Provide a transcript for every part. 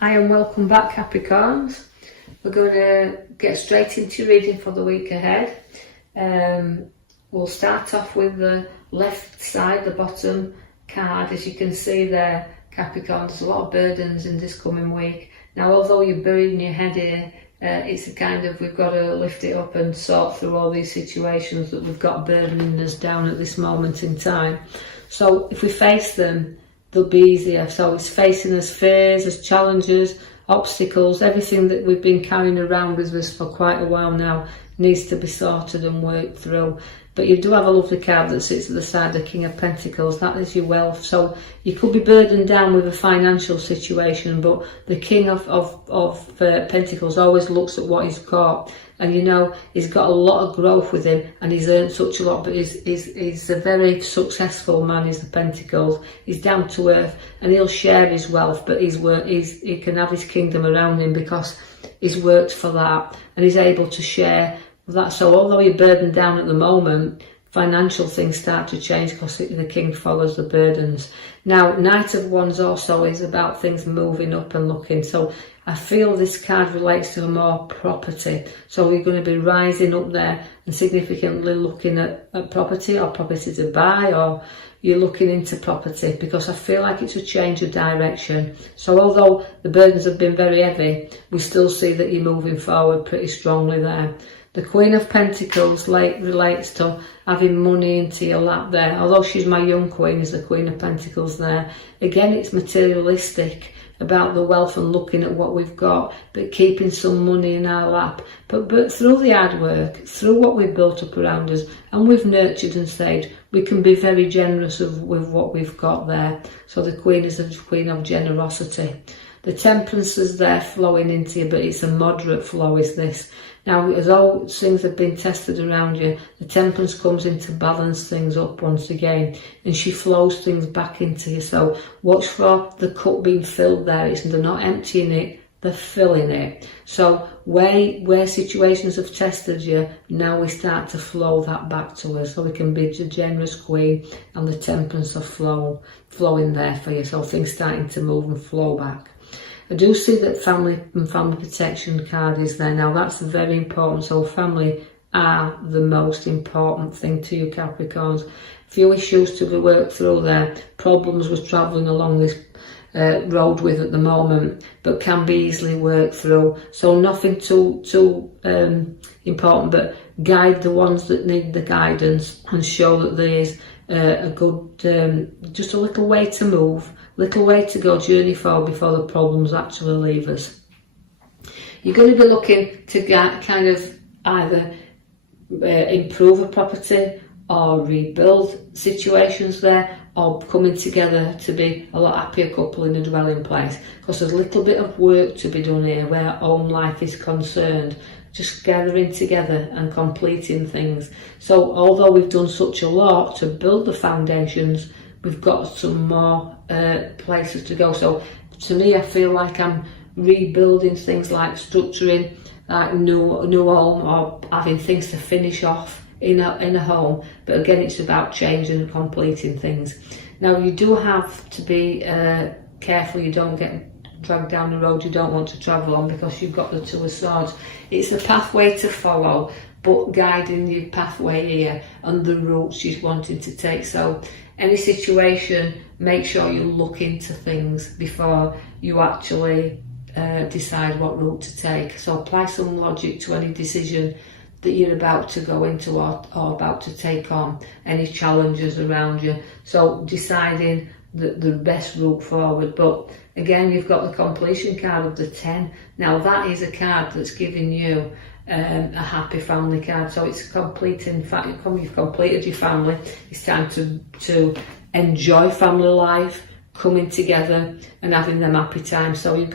Hi and welcome back, Capricorns. We're going to get straight into reading for the week ahead. We'll start off with the left side, the bottom card. As you can see there, Capricorn, there's a lot of burdens in this coming week. Now, although you're burying your head here, it's a kind of, we've got to lift it up and sort through all these situations that we've got burdening us down at this moment in time. So if we face them, they'll be easier. So it's facing as fears, as challenges, obstacles, everything that we've been carrying around with us for quite a while now needs to be sorted and worked through. But you do have a lovely card that sits at the side, the King of Pentacles. That is your wealth. So you could be burdened down with a financial situation, but the King of Pentacles always looks at what he's got. And you know, he's got a lot of growth with him and he's earned such a lot, but he's a very successful man, is the Pentacles. He's down to earth and he'll share his wealth, but he can have his kingdom around him because he's worked for that and he's able to share that. So although you're burdened down at the moment, financial things start to change because the King follows the burdens. Now, Knight of Wands also is about things moving up and looking. So I feel this card relates to more property. So we're going to be rising up there and significantly looking at property or property to buy, or you're looking into property, because I feel like it's a change of direction. So although the burdens have been very heavy, we still see that you're moving forward pretty strongly there. The Queen of Pentacles relates to having money into your lap there. Although she's my young queen, is the Queen of Pentacles there. Again, it's materialistic, about the wealth and looking at what we've got, but keeping some money in our lap. But through the hard work, through what we've built up around us, and we've nurtured and saved, we can be very generous with what we've got there. So the Queen is a queen of generosity. The Temperance is there flowing into you, but it's a moderate flow, is this. Now, as all things have been tested around you, the Temperance comes in to balance things up once again, and she flows things back into you. So watch for the cup being filled there. They're not emptying it, they're filling it. So where situations have tested you, now we start to flow that back to us. So we can be the generous queen, and the Temperance are flowing there for you. So things starting to move and flow back. I do see that family and family protection card is there. Now that's very important. So family are the most important thing to you, Capricorns. Few issues to be worked through there. Problems with travelling along this road with at the moment, but can be easily worked through. So nothing too important, but guide the ones that need the guidance and show that there is a good, just a little way to move, little way to go, journey forward before the problems actually leave us. You're going to be looking to kind of either improve a property or rebuild situations there, or coming together to be a lot happier couple in a dwelling place, because there's a little bit of work to be done here where our own life is concerned, just gathering together and completing things. So although we've done such a lot to build the foundations, we've got some more places to go. So to me, I feel like I'm rebuilding things, like structuring like new home, or having things to finish off in a home. But again, it's about changing and completing things. Now you do have to be careful you don't get dragged down the road you don't want to travel on, because you've got the Two of Swords. It's a pathway to follow, but guiding your pathway here and the route she's wanting to take. So any situation, make sure you look into things before you actually decide what route to take. So apply some logic to any decision that you're about to go into or about to take on, any challenges around you. So deciding the best route forward. But again, you've got the completion card of the 10. Now that is a card that's giving you a happy family card. So it's completing, in fact, you've completed your family. It's time to enjoy family life, coming together and having them happy times. So you've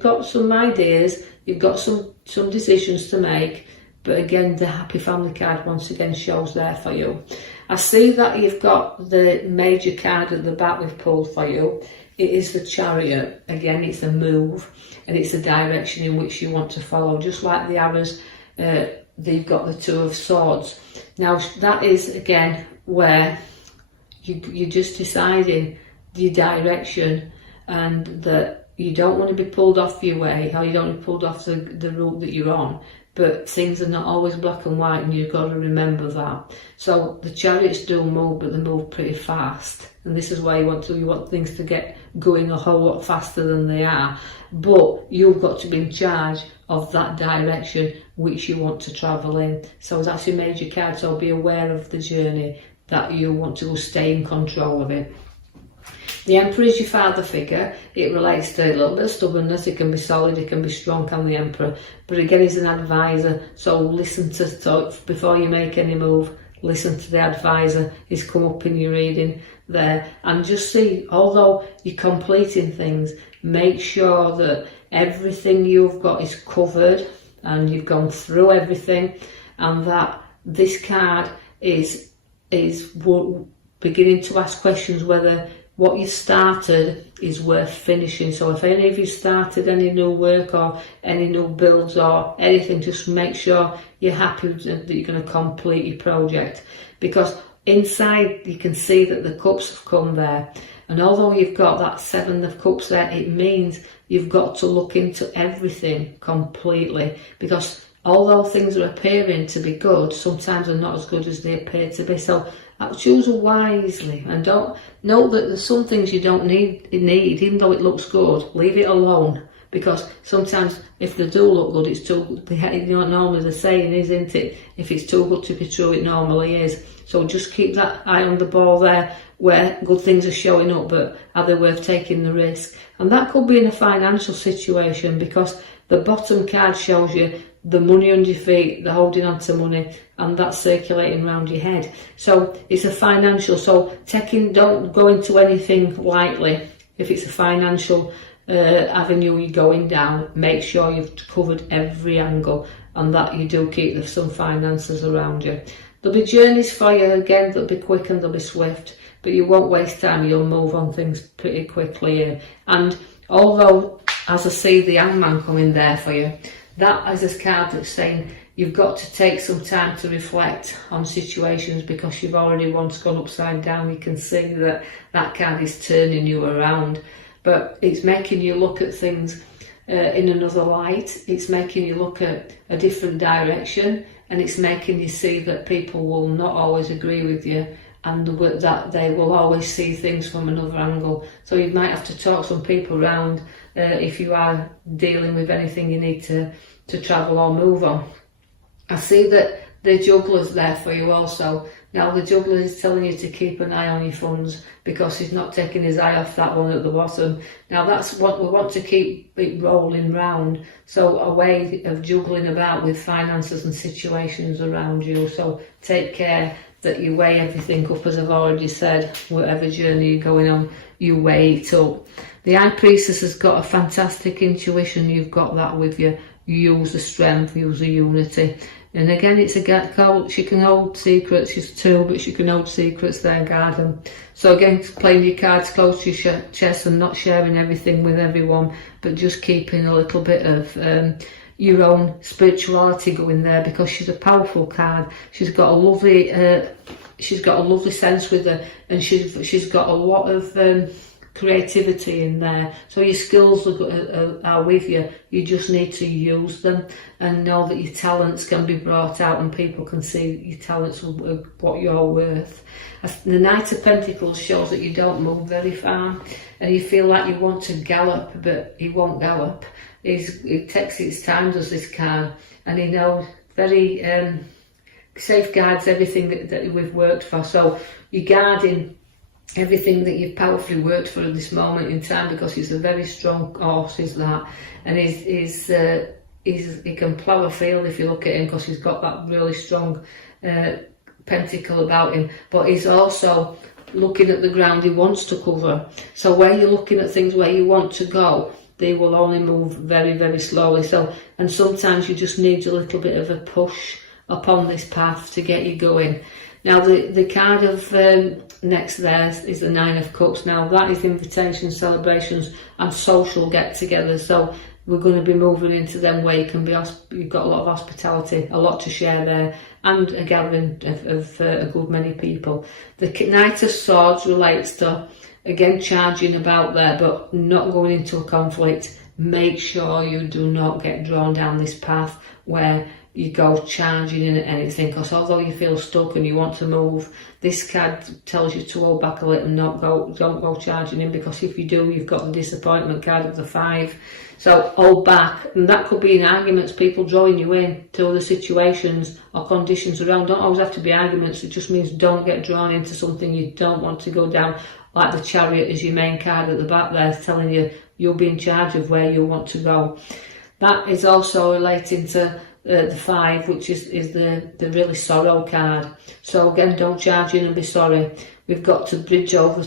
got some ideas, you've got some decisions to make. But again, the happy family card once again shows there for you. I see that you've got the major card at the back we've pulled for you. It is the Chariot. Again, it's a move and it's a direction in which you want to follow. Just like the arrows, they've got the Two of Swords. Now that is again where you're just deciding your direction, and that you don't want to be pulled off your way, or you don't want to be pulled off the route that you're on. But things are not always black and white, and you've got to remember that. So the chariots do move, but they move pretty fast. And this is why you want things to get going a whole lot faster than they are. But you've got to be in charge of that direction which you want to travel in. So that's your major card, so be aware of the journey that you want to stay in control of it. The Emperor is your father figure. It relates to a little bit of stubbornness. It can be solid, it can be strong, can the Emperor. But again, he's an advisor, so listen to before you make any move. Listen to the advisor. He's come up in your reading there, and just see, although you're completing things, make sure that everything you've got is covered and you've gone through everything, and that this card is beginning to ask questions whether what you started is worth finishing. So if any of you started any new work or any new builds or anything, just make sure you're happy that you're going to complete your project, because inside you can see that the cups have come there, and although you've got that 7 of cups there, it means you've got to look into everything completely, because although things are appearing to be good, sometimes they're not as good as they appear to be. So choose wisely, and don't know that there's some things you don't need, even though it looks good. Leave it alone, because sometimes if they do look good, it's too. Normally the saying is, isn't it? If it's too good to be true, it normally is. So just keep that eye on the ball there, where good things are showing up, but are they worth taking the risk? And that could be in a financial situation, because the bottom card shows you the money under your feet, the holding on to money, and that's circulating around your head. So it's a financial, so don't go into anything lightly. If it's a financial avenue you're going down, make sure you've covered every angle, and that you do keep some finances around you. There'll be journeys for you, again, they'll be quick and they'll be swift, but you won't waste time, you'll move on things pretty quickly. And although, as I see the Hangman coming there for you, that is a card that's saying you've got to take some time to reflect on situations, because you've already once gone upside down. You can see that that card is turning you around, but it's making you look at things in another light. It's making you look at a different direction, and it's making you see that people will not always agree with you, and that they will always see things from another angle. So you might have to talk some people around if you are dealing with anything you need to travel or move on. I see that the Juggler's there for you also. Now the Juggler is telling you to keep an eye on your funds, because he's not taking his eye off that one at the bottom. Now that's what we want, to keep it rolling round, so a way of juggling about with finances and situations around you. So take care that you weigh everything up, as I've already said. Whatever journey you're going on, you weigh it up. The High Priestess has got a fantastic intuition. You've got that with you. Use the strength, use the unity. And again, it's a girl. She can hold secrets. She's 2, but she can hold secrets there, guard them. So again, playing your cards close to your chest and not sharing everything with everyone, but just keeping a little bit of your own spirituality going there, because she's a powerful card. She's got a lovely sense with her, and she's got a lot of creativity in there. So your skills are with you. You just need to use them, and know that your talents can be brought out, and people can see your talents, what you're worth. The Knight of Pentacles shows that you don't move very far, and you feel like you want to gallop, but you won't gallop. It takes its time, does this card, and he knows very safeguards everything that we've worked for. So you're guarding everything that you've powerfully worked for at this moment in time, because he's a very strong horse, is that, and he can plough a field if you look at him, because he's got that really strong pentacle about him. But he's also looking at the ground he wants to cover. So where you're looking at things where you want to go, they will only move very, very slowly. So, and sometimes you just need a little bit of a push upon this path to get you going. Now the card of next there is the 9 of Cups. Now that is invitations, celebrations and social get-togethers. So we're going to be moving into them where you can be, you've got a lot of hospitality, a lot to share there, and a gathering of a good many people. The Knight of Swords relates to again, charging about there, but not going into a conflict. Make sure you do not get drawn down this path where you go charging in at anything, because although you feel stuck and you want to move, this card tells you to hold back a little and don't go charging in, because if you do, you've got the disappointment card of the 5. So hold back, and that could be in arguments, people drawing you in to other situations or conditions around. Don't always have to be arguments, it just means don't get drawn into something you don't want to go down, like the Chariot is your main card at the back there, telling you you'll be in charge of where you want to go. That is also relating to the 5, which is the really sorrow card. So again, don't charge in and be sorry. We've got to bridge over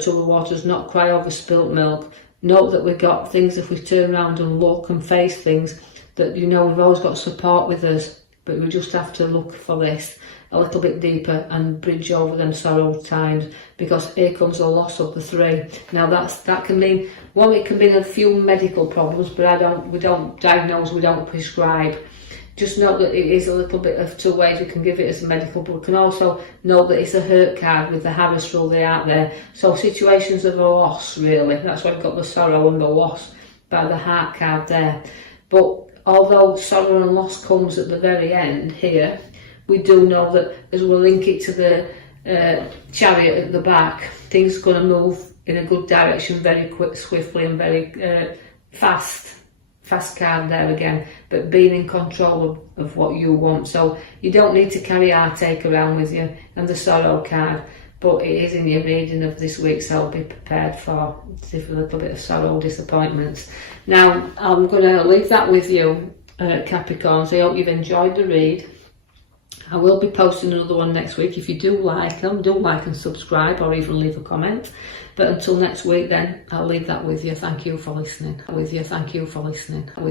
troubled waters, not cry over spilt milk. Note that we've got things, if we turn around and look and face things, that we've always got support with us, but we just have to look for this a little bit deeper and bridge over them sorrow times, because here comes the loss of the 3. Now that can mean, one, it can mean a few medical problems, but we don't diagnose, we don't prescribe. Just note that it is a little bit of 2 ways we can give it as a medical, but we can also note that it's a hurt card with the Harris rule they out there. So situations of a loss, really, that's why I've got the sorrow and the loss by the heart card there. But although sorrow and loss comes at the very end here, we do know that as we link it to the Chariot at the back, things are going to move in a good direction very quick, swiftly and very fast card there again, but being in control of what you want. So you don't need to carry heartache around with you and the sorrow card, but it is in your reading of this week, so be prepared for a little bit of sorrow, disappointments. Now I'm going to leave that with you, Capricorns. I hope you've enjoyed the read. I will be posting another one next week. If you do like them, do like and subscribe, or even leave a comment. But until next week then, I'll leave that with you. Thank you for listening.